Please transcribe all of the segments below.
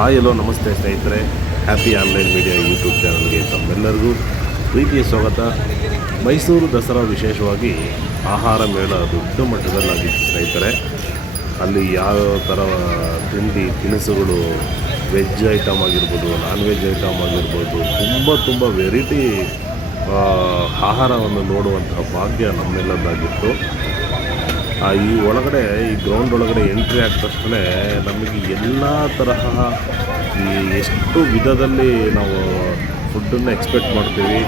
Hi hello ನಮಸ್ತೆ ಸ್ನೇಹಿತರೆ, happy online media YouTube ಚಾನಲ್ಗೆ ತಮ್ಮೆಲ್ಲರಿಗೂ ಪ್ರೀತಿಯ ಸ್ವಾಗತ. ಮೈಸೂರು ದಸರಾ ವಿಶೇಷವಾಗಿ ಆಹಾರ ಮೇಳ ದೊಡ್ಡ ಮಟ್ಟದಲ್ಲಾಗಿತ್ತು ಸ್ನೇಹಿತರೆ. ಅಲ್ಲಿ ಯಾವ ಥರ ತಿಂಡಿ ತಿನಿಸುಗಳು, ವೆಜ್ ಐಟಮ್ ಆಗಿರ್ಬೋದು, ನಾನ್ ವೆಜ್ ಐಟಮ್ ಆಗಿರ್ಬೋದು, ತುಂಬ ವೆರೈಟಿ ಆಹಾರವನ್ನು ನೋಡುವಂತಹ ಭಾಗ್ಯ ನಮ್ಮೆಲ್ಲದಾಗಿತ್ತು. ಈ ಒಳಗಡೆ, ಈ ಗ್ರೌಂಡ್ ಒಳಗಡೆ ಎಂಟ್ರಿ ಆದ ತಕ್ಷಣ ನಮಗೆ ಎಲ್ಲ ತರಹ ಎಷ್ಟು ವಿಧದಲ್ಲಿ ನಾವು ಫುಡ್ಡನ್ನು ಎಕ್ಸ್ಪೆಕ್ಟ್ ಮಾಡ್ತೀವಿ,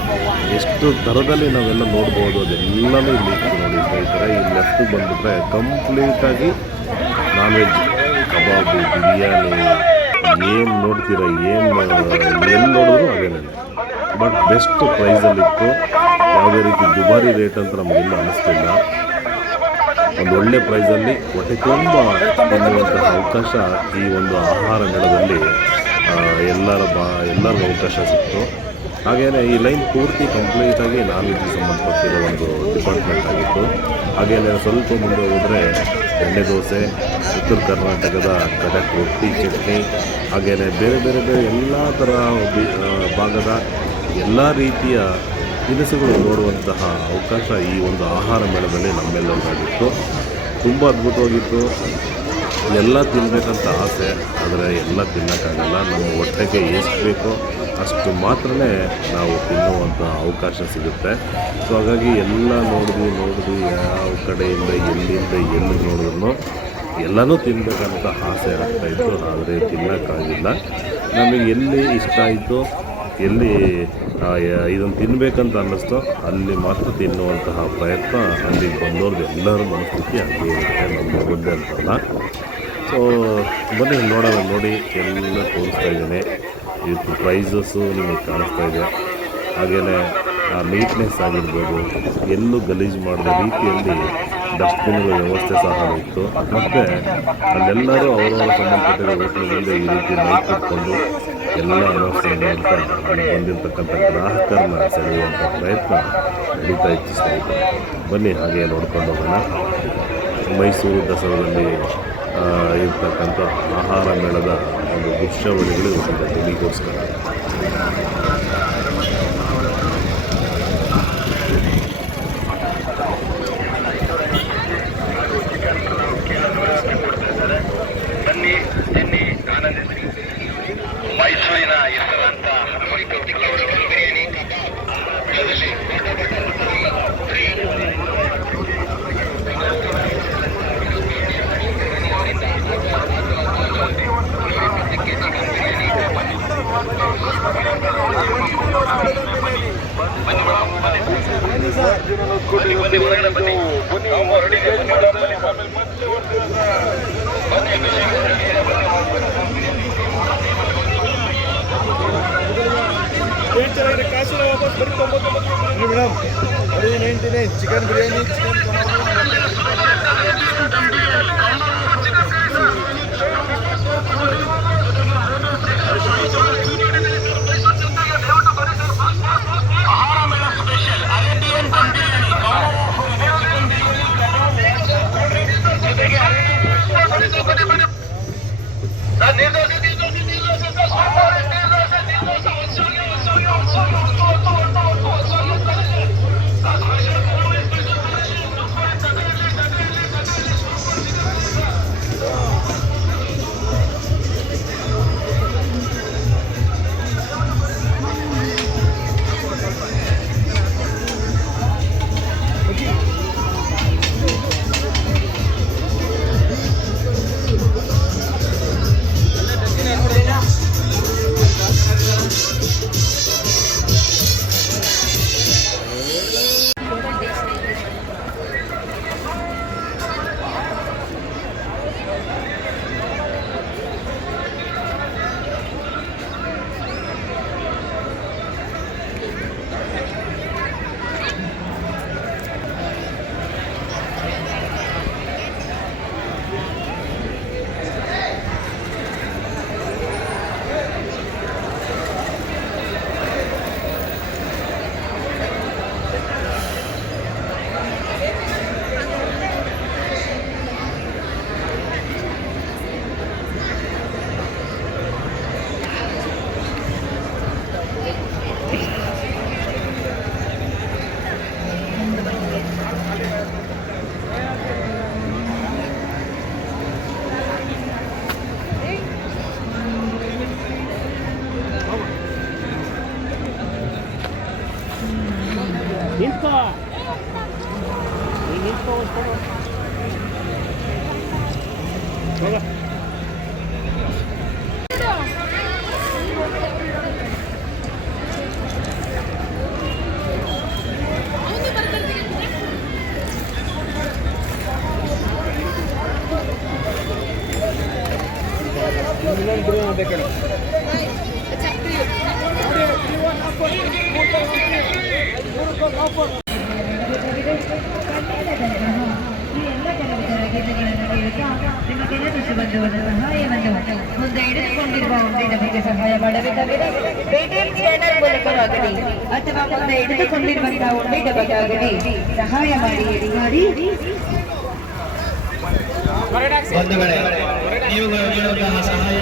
ಎಷ್ಟು ಥರದಲ್ಲಿ ನಾವೆಲ್ಲ ನೋಡ್ಬೋದು, ಅದೆಲ್ಲನೂ ಇಲ್ಲಿ ಇತ್ತು ನೋಡಿ ಸ್ನೇಹಿತರೆ. ಇಲ್ಲಿ ಲೆಫ್ಟಿಗೆ ಬಂದುಬಿಟ್ರೆ ಕಂಪ್ಲೀಟಾಗಿ ನಾನ್ ವೆಜ್, ಕಬಾಬು, ಬಿರಿಯಾನಿ, ಏನು ನೋಡ್ತೀರ, ಎಲ್ಲಿ ನೋಡಿದ್ರು ಅದೇನೇ. ಬಟ್ ಬೆಸ್ಟ್ ಪ್ರೈಸಲ್ಲಿತ್ತು. ಯಾವುದೇ ರೀತಿ ದುಬಾರಿ ರೇಟ್ ಅಂತ ನಮಗೆಲ್ಲ ಅನ್ನಿಸ್ತಿಲ್ಲ. ಒಂದು ಒಳ್ಳೆ ಪ್ರೈಸಲ್ಲಿ ಹೊಟ್ಟೆ ತುಂಬ ತಿನ್ನುವಂತಹ ಅವಕಾಶ ಈ ಒಂದು ಆಹಾರ ಮೇಳದಲ್ಲಿ ಎಲ್ಲರಿಗೂ ಅವಕಾಶ ಸಿಕ್ತು. ಹಾಗೆಯೇ ಈ ಲೈನ್ ಪೂರ್ತಿ ಕಂಪ್ಲೀಟಾಗಿ ನಾನ್ ವೆಜ್ಗೆ ಸಂಬಂಧಪಟ್ಟಿರೋ ಒಂದು ಡಿಪಾರ್ಟ್ಮೆಂಟ್ ಆಗಿತ್ತು. ಹಾಗೆಯೇ ಸ್ವಲ್ಪ ಮುಂದೆ ಹೋದರೆ ಎಣ್ಣೆ ದೋಸೆ, ಉತ್ತರ ಕರ್ನಾಟಕದ ಕಡಕ್ ರೊಟ್ಟಿ, ಚಟ್ನಿ, ಹಾಗೆಯೇ ಬೇರೆ ಎಲ್ಲ ಥರ ಭಾಗದ ಎಲ್ಲ ರೀತಿಯ ತಿನಿಸುಗಳು ನೋಡುವಂತಹ ಅವಕಾಶ ಈ ಒಂದು ಆಹಾರ ಮೇಳದಲ್ಲಿ ನಮ್ಮೆಲ್ಲರಿಗಾಗಿತ್ತು. ತುಂಬ ಅದ್ಭುತವಾಗಿತ್ತು. ಎಲ್ಲ ತಿನ್ನಬೇಕಂತ ಆಸೆ, ಆದರೆ ಎಲ್ಲ ತಿನ್ನೋಕ್ಕಾಗಲ್ಲ. ನಮ್ಮ ಹೊಟ್ಟೆಗೆ ಎಷ್ಟು ಬೇಕೋ ಅಷ್ಟು ಮಾತ್ರ ನಾವು ತಿನ್ನುವಂಥ ಅವಕಾಶ ಸಿಗುತ್ತೆ. ಸೊ ಹಾಗಾಗಿ ಎಲ್ಲ ನೋಡಿದ್ವಿ, ಯಾವ ಕಡೆಯಿಂದ ಎಲ್ಲಿ ನೋಡಿದ್ರು ಎಲ್ಲನೂ ತಿನ್ನಬೇಕಂತ ಆಸೆ ಆಗ್ತಾಯಿತ್ತು, ಆದರೆ ತಿನ್ನೋಕ್ಕಾಗಿಲ್ಲ. ನಮಗೆ ಎಲ್ಲಿ ಇಷ್ಟ ಆಯಿತು, ಎಲ್ಲಿ ಇದನ್ನು ತಿನ್ನಬೇಕಂತ ಅನ್ನಿಸ್ತೋ ಅಲ್ಲಿ ಮಾತ್ರ ತಿನ್ನುವಂತಹ ಪ್ರಯತ್ನ ಅಲ್ಲಿಗೆ ಬಂದವ್ರದ್ದು ಎಲ್ಲರ ಮನಸ್ಥಿತಿ ಹಂಗೆ ಇರುತ್ತೆ, ನಮ್ಮ ಒಂದೇ ಅಂತಲ್ಲ. ಸೊ ಬನ್ನಿ ನೋಡೋಣ. ನೋಡಿ, ಎಲ್ಲ ತೋರಿಸ್ತಾ ಇದ್ದೇನೆ. ಇವತ್ತು ಪ್ರೈಸಸ್ಸು ನಿಮಗೆ ಕಾಣಿಸ್ತಾ ಇದೆ. ಹಾಗೆಯೇ ನೀಟ್ನೆಸ್ ಆಗಿರ್ಬೋದು, ಎಲ್ಲೂ ಗಲೀಜು ಮಾಡಿದ ರೀತಿಯಲ್ಲಿ ಡಸ್ಟ್ಬಿನ್ಗಳ ವ್ಯವಸ್ಥೆ ಸಹ ಇತ್ತು. ಮತ್ತು ಅಲ್ಲೆಲ್ಲರೂ ಅವರವರ ಸಂಬಂಧಪಟ್ಟಿರೋ ಹೋಟ್ಲುಗಳಲ್ಲಿ ಈ ರೀತಿ ಮೈಕ್ ಇಟ್ಕೊಂಡು ಎಲ್ಲ ವ್ಯವಸ್ಥೆ ಮಾಡ್ತಾ ಅಲ್ಲಿ ಬಂದಿರತಕ್ಕಂಥ ಗ್ರಾಹಕರನ್ನ ಸೆಳೆಯುವಂಥ ಪ್ರಯತ್ನ ನಡೀತಾ ಇತ್ತು ಸ್ನೇಹಿತರೆ. ಬನ್ನಿ ಹಾಗೆ ನೋಡ್ಕೊಂಡು ಹೋಗೋಣ. ಮೈಸೂರು ದಸರಾದಲ್ಲಿ ಇರ್ತಕ್ಕಂಥ ಆಹಾರ ಮೇಳದ ಒಂದು ದೃಶ್ಯಾವಳಿಗಳು ಇರುತ್ತದೆ ನಿಮಗೋಸ್ಕರ. ಮೈಸೂರಿನ ಹೆಸರಾಂತ ಬಿರಿಯಾನಿ ಚೆನ್ನಾಗಿದೆ. ಕಾಸು ವಾಪಸ್ ಬರೀ 99 ಮೇಡಮ್, ಬರೀ 99. ಚಿಕನ್ ಬಿರಿಯಾನಿ, ಚಿಕನ್ ಇನ್ನೊಂದು ಬಿರಿಯಾನಿ ಬೇಕೇನು? ಮುಂದೆ ಹಿಡಿದುಕೊಂಡಿರುವ ಉಂಡಿನ ಸಹಾಯ ಮಾಡಬೇಕಾಗಿದೆ. ಪೇಟಿಎಂ ಸ್ಕ್ಯಾನರ್ ಮೂಲಕವಾಗಲಿ ಅಥವಾ ಮುಂದೆ ಹಿಡಿದುಕೊಂಡಿರುವಂತಹ ಉಂಡಿನ ಬಗ್ಗಾಗಲಿ ಸಹಾಯ ಮಾಡಿ. ಬಂಧುಗಳೇ, ನೀವುಗಳು ನೀಡುವಂತಹ ಸಹಾಯ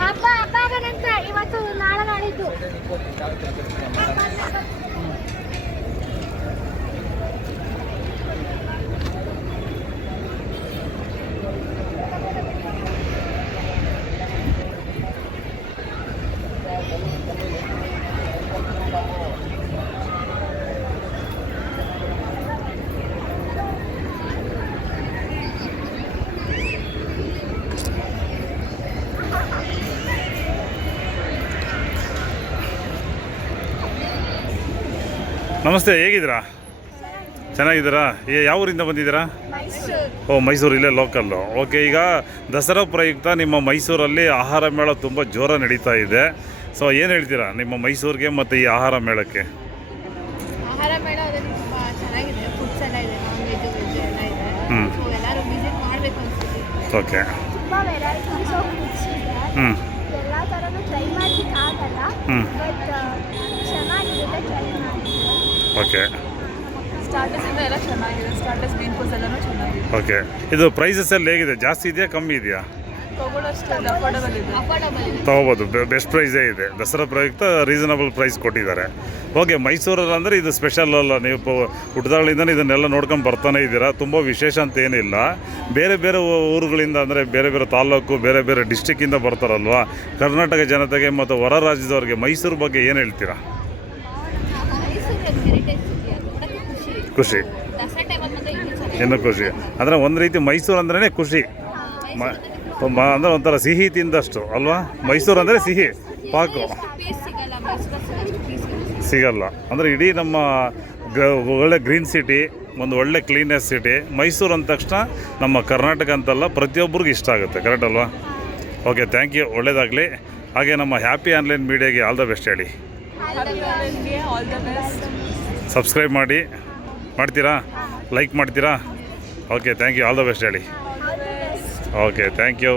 ಹಬ್ಬ ಇವತ್ತು ನಾಳೆ ನಾಳಿದ್ದು ನಮಸ್ತೆ, ಹೇಗಿದ್ದೀರಾ? ಚೆನ್ನಾಗಿದ್ದೀರಾ? ಯಾವ ಊರಿಂದ ಬಂದಿದ್ದೀರಾ? ಓ, ಮೈಸೂರು, ಇಲ್ಲೇ ಲೋಕಲ್ಲು. ಓಕೆ, ಈಗ ದಸರಾ ಪ್ರಯುಕ್ತ ನಿಮ್ಮ ಮೈಸೂರಲ್ಲಿ ಆಹಾರ ಮೇಳ ತುಂಬ ಜೋರ ನಡೀತಾ ಇದೆ. ಸೊ ಏನು ಹೇಳ್ತೀರಾ ನಿಮ್ಮ ಮೈಸೂರಿಗೆ ಮತ್ತು ಈ ಆಹಾರ ಮೇಳಕ್ಕೆ? ಆಹಾರ ಮೇಳ ತುಂಬ ಚೆನ್ನಾಗಿದೆ, ಫುಡ್ಸ್ ಎಲ್ಲ ಇದೆ, ನಾನ್ ವೆಜ್ ವೆಜ್ ಎಲ್ಲ ಇದೆ. ಸೊ ಎಲ್ಲರೂ ವಿಸಿಟ್ ಮಾಡಬೇಕು ಅನ್ಸುತ್ತೆ. ಓಕೆ, ತುಂಬ ವೆರೈಟೀಸ್ ಆಫ್ ಫುಡ್ಸ್ ಇದೆ. ಎಲ್ಲ ಥರನೂ ಟ್ರೈ ಮಾಡಲಿಕ್ಕೆ ಆಗಲ್ಲ, ಬಟ್ ಚೆನ್ನಾಗಿರುತ್ತೆ, ಟ್ರೈ ಮಾಡಿ. ಓಕೆ, ಸ್ಟಾರ್ಟರ್ಸಿಂದ ಎಲ್ಲ ಚೆನ್ನಾಗಿದೆ, ಸ್ಟಾರ್ಟರ್ಸ್ ಮೇನ್ ಕೋರ್ಸ್ ಎಲ್ಲನೂ ಚೆನ್ನಾಗಿದೆ. ಓಕೆ, ಇದು ಪ್ರೈಸಸ್ ಎಲ್ಲ ಹೇಗಿದೆ? ಜಾಸ್ತಿ ಇದೆಯಾ, ಕಮ್ಮಿ ಇದೆಯಾ? ತಗೊಳ್ಳೋಷ್ಟು ಅಫೋರ್ಡಬಲ್ ಇದೆ. ತೊಗೋಬೋದು, ಬೆಸ್ಟ್ ಪ್ರೈಸೇ ಇದೆ. ದಸರಾ ಪ್ರಯುಕ್ತ ರೀಸನಬಲ್ ಪ್ರೈಸ್ ಕೊಟ್ಟಿದ್ದಾರೆ. ಓಕೆ, ಮೈಸೂರಲ್ಲಿ ಅಂದರೆ ಇದು ಸ್ಪೆಷಲ್ ಅಲ್ಲ, ನೀವು ಹುಟ್ಟದಾಗಳಿಂದ ಇದನ್ನೆಲ್ಲ ನೋಡ್ಕೊಂಡು ಬರ್ತಾನೆ ಇದ್ದೀರಾ. ತುಂಬ ವಿಶೇಷ ಅಂತ ಏನಿಲ್ಲ. ಬೇರೆ ಬೇರೆ ಊರುಗಳಿಂದ ಅಂದರೆ ಬೇರೆ ಬೇರೆ ತಾಲ್ಲೂಕು ಬೇರೆ ಬೇರೆ ಡಿಸ್ಟಿಕ್ಕಿಂದ ಬರ್ತಾರಲ್ವ ಕರ್ನಾಟಕ ಜನತೆಗೆ ಮತ್ತು ಹೊರ ರಾಜ್ಯದವ್ರಿಗೆ ಮೈಸೂರು ಬಗ್ಗೆ ಏನು ಹೇಳ್ತೀರಾ? ಮೈಸೂರು ಹೆರಿಟೇಜ್ ಸಿಟಿ ಅದು ನೋಡೋಕ್ಕೆ ಖುಷಿ ದಸರಾ ಟೈಮಲ್ಲಿ ಮಾತ್ರ ಇನ್ನೂ ಚೆನ್ನಾಗಿ ಇನ್ನೂ ಖುಷಿ ಅಂದರೆ ಒಂದು ರೀತಿ ಮೈಸೂರು ಅಂದ್ರೇ ಖುಷಿ ಅಂದರೆ ಒಂಥರ ಸಿಹಿ ತಿಂದಷ್ಟು ಅಲ್ವಾ? ಮೈಸೂರು ಅಂದರೆ ಸಿಹಿ ಪಾಕು ಪೀಸ್ ಸಿಗಲ್ಲ ಮೈಸೂರಲ್ಲಿ ಪೀಸ್ ಸಿಗಲ್ಲ. ಅಂದರೆ ಇಡೀ ನಮ್ಮ ಒಳ್ಳೆ ಗ್ರೀನ್ ಸಿಟಿ, ಒಂದು ಒಳ್ಳೆ ಕ್ಲೀನೆಸ್ ಸಿಟಿ ಮೈಸೂರು ಅಂದ ತಕ್ಷಣ ನಮ್ಮ ಕರ್ನಾಟಕ ಅಂತಲ್ಲ ಪ್ರತಿಯೊಬ್ಬರಿಗೂ ಇಷ್ಟ ಆಗುತ್ತೆ. ಕರೆಕ್ಟ್ ಅಲ್ವಾ? ಓಕೆ, ಥ್ಯಾಂಕ್ ಯು, ಒಳ್ಳೆಯದಾಗಲಿ. ಹಾಗೆ ನಮ್ಮ ಹ್ಯಾಪಿ ಆನ್ಲೈನ್ ಮೀಡಿಯಾಗೆ ಆಲ್ ದ ಬೆಸ್ಟ್ ಹೇಳಿ. ಸಬ್ಸ್ಕ್ರೈಬ್ ಮಾಡ್ತೀರಾ? ಲೈಕ್ ಮಾಡ್ತೀರಾ? Okay, thank you, all the best ಹೇಳಿ. Okay, thank you.